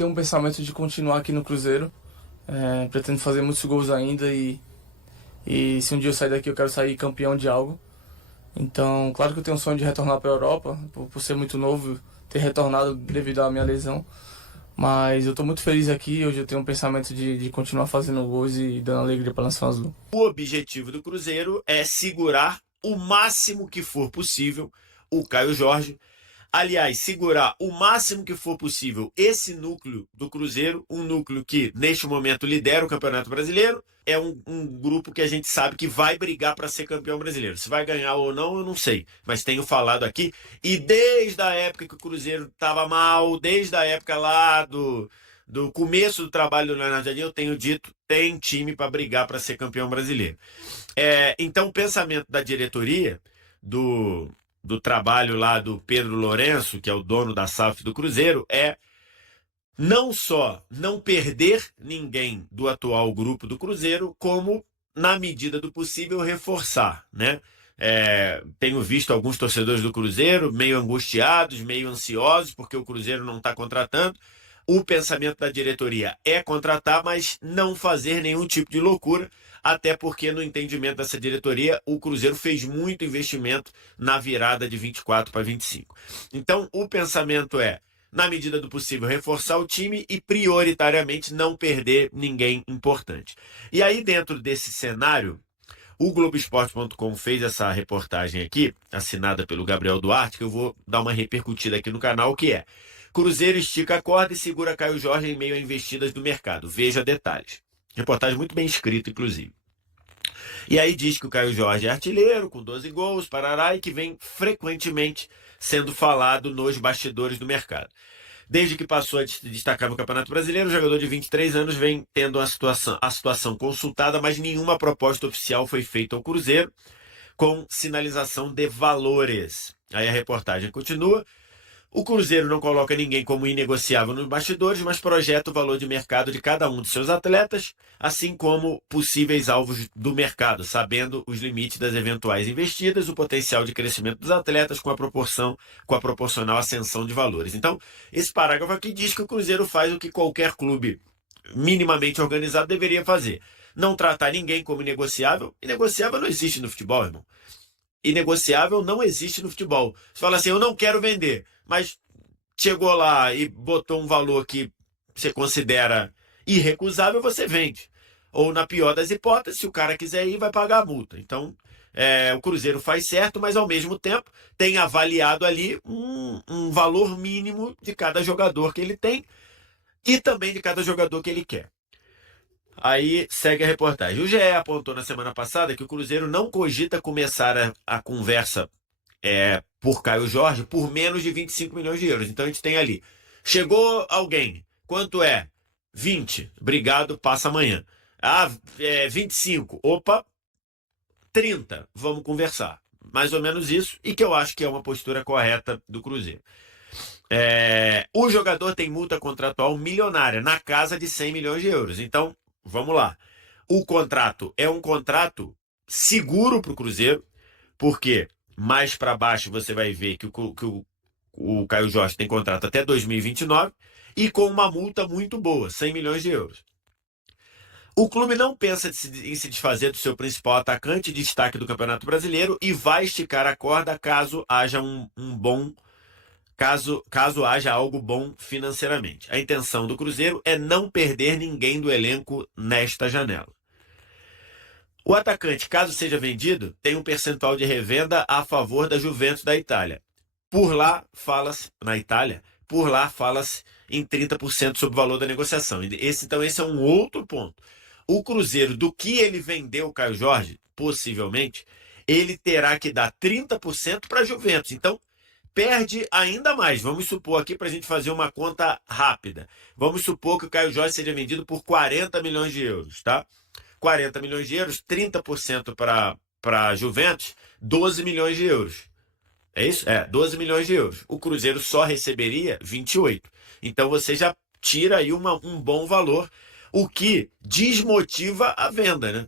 tenho um pensamento de continuar aqui no Cruzeiro. Pretendo fazer muitos gols ainda e se um dia eu sair daqui eu quero sair campeão de algo. Então, claro que eu tenho um sonho de retornar para a Europa, por ser muito novo, ter retornado devido à minha lesão. Mas eu estou muito feliz aqui, hoje eu tenho um pensamento de continuar fazendo gols e dando alegria para a Nação Azul. O objetivo do Cruzeiro é segurar o máximo que for possível o Caio Jorge. Aliás, segurar o máximo que for possível esse núcleo do Cruzeiro, um núcleo que, neste momento, lidera o Campeonato Brasileiro. É um grupo que a gente sabe que vai brigar para ser campeão brasileiro. Se vai ganhar ou não, eu não sei. Mas tenho falado aqui. E desde a época que o Cruzeiro estava mal, desde a época lá do começo do trabalho do Leonardo Jardim, eu tenho dito, tem time para brigar para ser campeão brasileiro. Então, o pensamento da diretoria, do trabalho lá do Pedro Lourenço, que é o dono da SAF do Cruzeiro, é não só não perder ninguém do atual grupo do Cruzeiro, como, na medida do possível, reforçar, né? Tenho visto alguns torcedores do Cruzeiro meio angustiados, meio ansiosos, porque o Cruzeiro não está contratando. O pensamento da diretoria é contratar, mas não fazer nenhum tipo de loucura, até porque, no entendimento dessa diretoria, o Cruzeiro fez muito investimento na virada de 24 para 25. Então, o pensamento é, na medida do possível, reforçar o time e, prioritariamente, não perder ninguém importante. E aí, dentro desse cenário, o Globoesporte.com fez essa reportagem aqui, assinada pelo Gabriel Duarte, que eu vou dar uma repercutida aqui no canal, que é: Cruzeiro estica a corda e segura Caio Jorge em meio a investidas do mercado. Veja detalhes. Reportagem muito bem escrita, inclusive. E aí diz que o Caio Jorge é artilheiro, com 12 gols, parará, e que vem frequentemente sendo falado nos bastidores do mercado. Desde que passou a destacar no Campeonato Brasileiro, o jogador de 23 anos vem tendo a situação consultada, mas nenhuma proposta oficial foi feita ao Cruzeiro com sinalização de valores. Aí a reportagem continua. O Cruzeiro não coloca ninguém como inegociável nos bastidores, mas projeta o valor de mercado de cada um de seus atletas, assim como possíveis alvos do mercado, sabendo os limites das eventuais investidas, o potencial de crescimento dos atletas com a proporcional ascensão de valores. Então, esse parágrafo aqui diz que o Cruzeiro faz o que qualquer clube minimamente organizado deveria fazer: não tratar ninguém como inegociável. Inegociável não existe no futebol, irmão. Inegociável não existe no futebol. Você fala assim, eu não quero vender, mas chegou lá e botou um valor que você considera irrecusável, você vende. Ou, na pior das hipóteses, se o cara quiser ir, vai pagar a multa. Então, o Cruzeiro faz certo, mas, ao mesmo tempo, tem avaliado ali um valor mínimo de cada jogador que ele tem e também de cada jogador que ele quer. Aí segue a reportagem. O GE apontou na semana passada que o Cruzeiro não cogita começar a conversa por Caio Jorge por menos de 25 milhões de euros. Então a gente tem ali: chegou alguém, quanto é? 20. Obrigado, passa amanhã. 25. Opa, 30. Vamos conversar. Mais ou menos isso, e que eu acho que é uma postura correta do Cruzeiro. O jogador tem multa contratual milionária, na casa de 100 milhões de euros. Então, vamos lá. O contrato é um contrato seguro para o Cruzeiro, porque mais para baixo você vai ver que o Caio Jorge tem contrato até 2029 e com uma multa muito boa, 100 milhões de euros. O clube não pensa em se desfazer do seu principal atacante de destaque do Campeonato Brasileiro e vai esticar a corda caso haja caso haja algo bom financeiramente. A intenção do Cruzeiro é não perder ninguém do elenco nesta janela. O atacante, caso seja vendido, tem um percentual de revenda a favor da Juventus da Itália. Por lá fala-se, na Itália, em 30% sobre o valor da negociação. Então esse é um outro ponto. O Cruzeiro, do que ele vendeu o Caio Jorge, possivelmente, ele terá que dar 30% para a Juventus. Então, perde ainda mais. Vamos supor aqui, para a gente fazer uma conta rápida. Vamos supor que o Caio Jorge seja vendido por 40 milhões de euros, tá? 40 milhões de euros, 30% para a Juventus, 12 milhões de euros. É isso? 12 milhões de euros. O Cruzeiro só receberia 28. Então você já tira aí um bom valor, o que desmotiva a venda, né?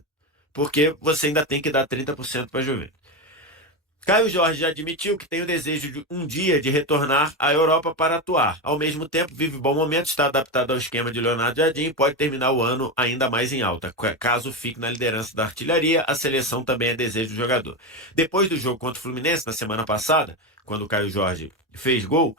Porque você ainda tem que dar 30% para a Juventus. Caio Jorge já admitiu que tem o desejo de um dia de retornar à Europa para atuar. Ao mesmo tempo, vive bom momento, está adaptado ao esquema de Leonardo Jardim e pode terminar o ano ainda mais em alta. Caso fique na liderança da artilharia, a seleção também é desejo do jogador. Depois do jogo contra o Fluminense, na semana passada, quando o Caio Jorge fez gol,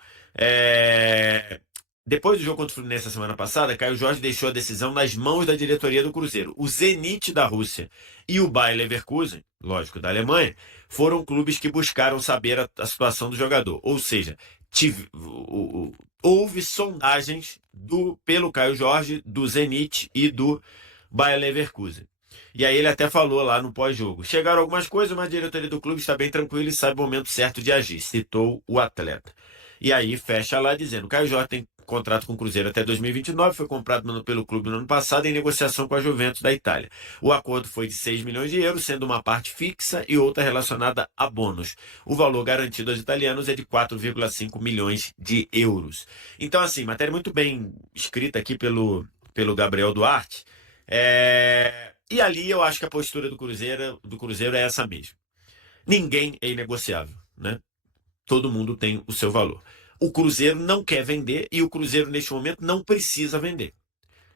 depois do jogo contra o Fluminense na semana passada, Caio Jorge deixou a decisão nas mãos da diretoria do Cruzeiro. O Zenit da Rússia e o Bayer Leverkusen, lógico, da Alemanha, foram clubes que buscaram saber a situação do jogador. Ou seja, houve sondagens pelo Caio Jorge, do Zenit e do Bayer Leverkusen. E aí ele até falou lá no pós-jogo. Chegaram algumas coisas, mas a diretoria do clube está bem tranquila e sabe o momento certo de agir, citou o atleta. E aí fecha lá dizendo, Caio Jorge tem contrato com o Cruzeiro até 2029, foi comprado pelo clube no ano passado em negociação com a Juventus da Itália. O acordo foi de 6 milhões de euros, sendo uma parte fixa e outra relacionada a bônus. O valor garantido aos italianos é de 4,5 milhões de euros. Então, assim, matéria muito bem escrita aqui pelo Gabriel Duarte. E ali eu acho que a postura do Cruzeiro é essa mesmo. Ninguém é inegociável, né? Todo mundo tem o seu valor. O Cruzeiro não quer vender e o Cruzeiro, neste momento, não precisa vender.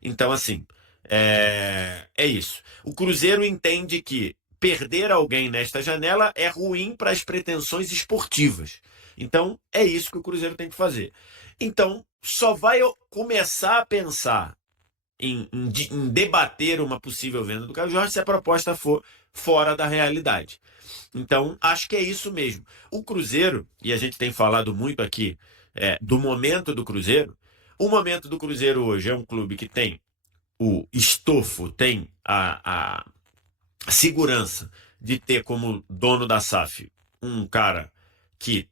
Então, assim, é isso. O Cruzeiro entende que perder alguém nesta janela é ruim para as pretensões esportivas. Então, é isso que o Cruzeiro tem que fazer. Então, só vai começar a pensar em debater uma possível venda do Caio Jorge se a proposta for fora da realidade. Então, acho que é isso mesmo. O Cruzeiro, e a gente tem falado muito aqui do momento do Cruzeiro, o momento do Cruzeiro hoje é um clube que tem o estofo, tem a segurança de ter como dono da SAF um cara que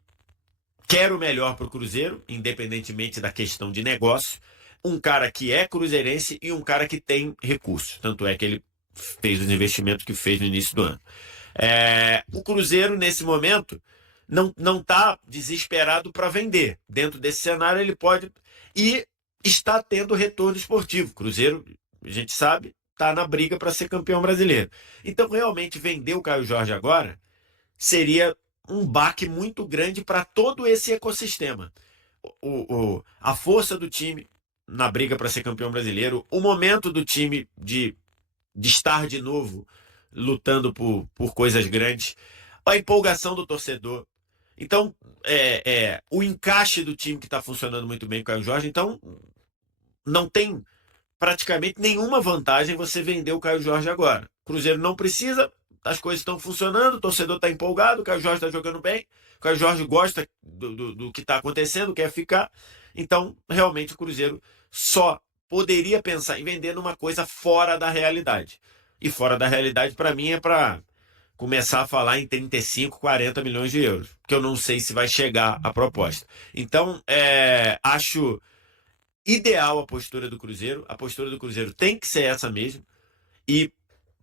quer o melhor para o Cruzeiro, independentemente da questão de negócio, um cara que é cruzeirense e um cara que tem recursos. Tanto é que ele fez os investimentos que fez no início do ano. O Cruzeiro, nesse momento, não está desesperado para vender. Dentro desse cenário, ele pode... E está tendo retorno esportivo. O Cruzeiro, a gente sabe, está na briga para ser campeão brasileiro. Então, realmente, vender o Caio Jorge agora seria um baque muito grande para todo esse ecossistema. A força do time na briga para ser campeão brasileiro, o momento do time de estar de novo lutando por coisas grandes, a empolgação do torcedor. Então, o encaixe do time que está funcionando muito bem com o Caio Jorge. Então, não tem praticamente nenhuma vantagem você vender o Caio Jorge agora. O Cruzeiro não precisa, as coisas estão funcionando, o torcedor está empolgado, o Caio Jorge está jogando bem, o Caio Jorge gosta do que está acontecendo, quer ficar. Então, realmente, o Cruzeiro só poderia pensar em vender numa coisa fora da realidade. E fora da realidade, para mim, é para começar a falar em 35, 40 milhões de euros, porque eu não sei se vai chegar a proposta. Então, acho ideal a postura do Cruzeiro. A postura do Cruzeiro tem que ser essa mesmo. E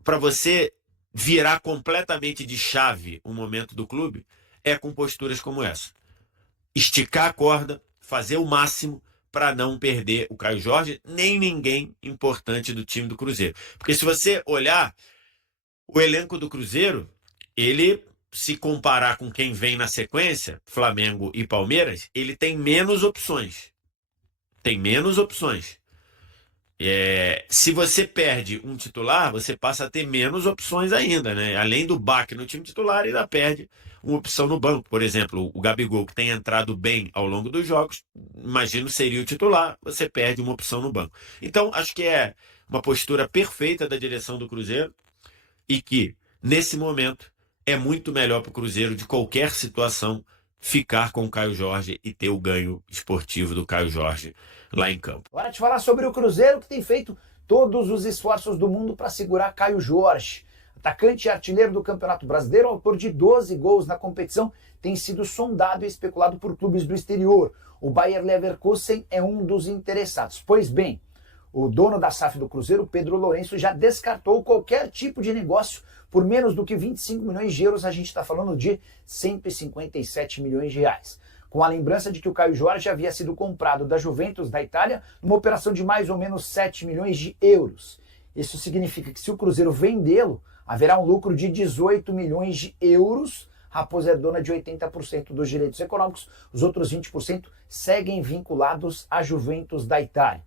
para você virar completamente de chave o momento do clube, é com posturas como essa. Esticar a corda, fazer o máximo para não perder o Caio Jorge, nem ninguém importante do time do Cruzeiro. Porque se você olhar o elenco do Cruzeiro, ele, se comparar com quem vem na sequência, Flamengo e Palmeiras, ele tem menos opções. Tem menos opções. Se você perde um titular, você passa a ter menos opções ainda, né? Além do baque no time titular, ainda perde uma opção no banco. Por exemplo, o Gabigol, que tem entrado bem ao longo dos jogos, imagino seria o titular, você perde uma opção no banco. Então, acho que é uma postura perfeita da direção do Cruzeiro e que, nesse momento, é muito melhor para o Cruzeiro, de qualquer situação, ficar com o Caio Jorge e ter o ganho esportivo do Caio Jorge lá em campo. Agora te falar sobre o Cruzeiro, que tem feito todos os esforços do mundo para segurar Caio Jorge. Atacante e artilheiro do Campeonato Brasileiro, autor de 12 gols na competição, tem sido sondado e especulado por clubes do exterior. O Bayer Leverkusen é um dos interessados. Pois bem, o dono da SAF do Cruzeiro, Pedro Lourenço, já descartou qualquer tipo de negócio por menos do que 25 milhões de euros. A gente está falando de 157 milhões de reais. Com a lembrança de que o Caio Jorge havia sido comprado da Juventus da Itália numa operação de mais ou menos 7 milhões de euros. Isso significa que se o Cruzeiro vendê-lo, haverá um lucro de 18 milhões de euros Raposa é dona de 80% dos direitos econômicos, os outros 20% seguem vinculados à Juventus da Itália.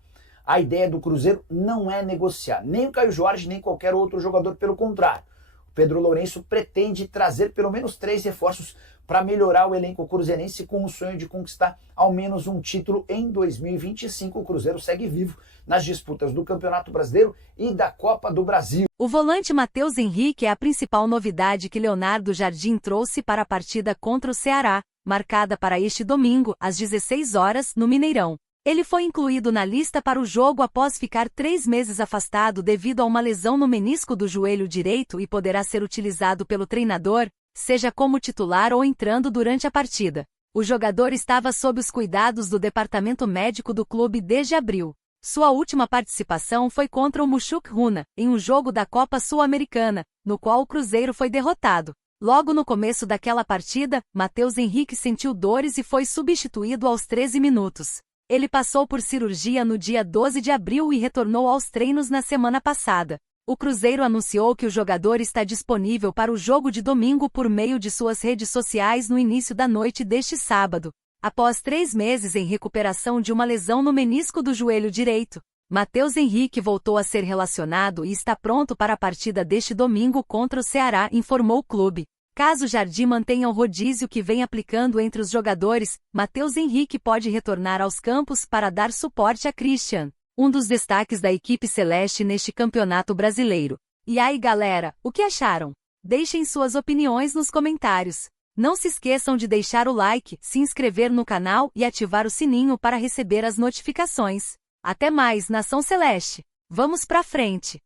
A ideia do Cruzeiro não é negociar nem o Caio Jorge, nem qualquer outro jogador, pelo contrário. O Pedro Lourenço pretende trazer pelo menos 3 reforços para melhorar o elenco cruzeirense com o sonho de conquistar ao menos um título em 2025. O Cruzeiro segue vivo nas disputas do Campeonato Brasileiro e da Copa do Brasil. O volante Matheus Henrique é a principal novidade que Leonardo Jardim trouxe para a partida contra o Ceará, marcada para este domingo, às 16 horas, no Mineirão. Ele foi incluído na lista para o jogo após ficar 3 meses afastado devido a uma lesão no menisco do joelho direito e poderá ser utilizado pelo treinador, seja como titular ou entrando durante a partida. O jogador estava sob os cuidados do departamento médico do clube desde abril. Sua última participação foi contra o Mushuk Runa, em um jogo da Copa Sul-Americana, no qual o Cruzeiro foi derrotado. Logo no começo daquela partida, Matheus Henrique sentiu dores e foi substituído aos 13 minutos. Ele passou por cirurgia no dia 12 de abril e retornou aos treinos na semana passada. O Cruzeiro anunciou que o jogador está disponível para o jogo de domingo por meio de suas redes sociais no início da noite deste sábado. Após 3 meses em recuperação de uma lesão no menisco do joelho direito, Matheus Henrique voltou a ser relacionado e está pronto para a partida deste domingo contra o Ceará, informou o clube. Caso Jardim mantenha o rodízio que vem aplicando entre os jogadores, Matheus Henrique pode retornar aos campos para dar suporte a Christian, um dos destaques da equipe celeste neste campeonato brasileiro. E aí galera, o que acharam? Deixem suas opiniões nos comentários. Não se esqueçam de deixar o like, se inscrever no canal e ativar o sininho para receber as notificações. Até mais, Nação Celeste! Vamos pra frente!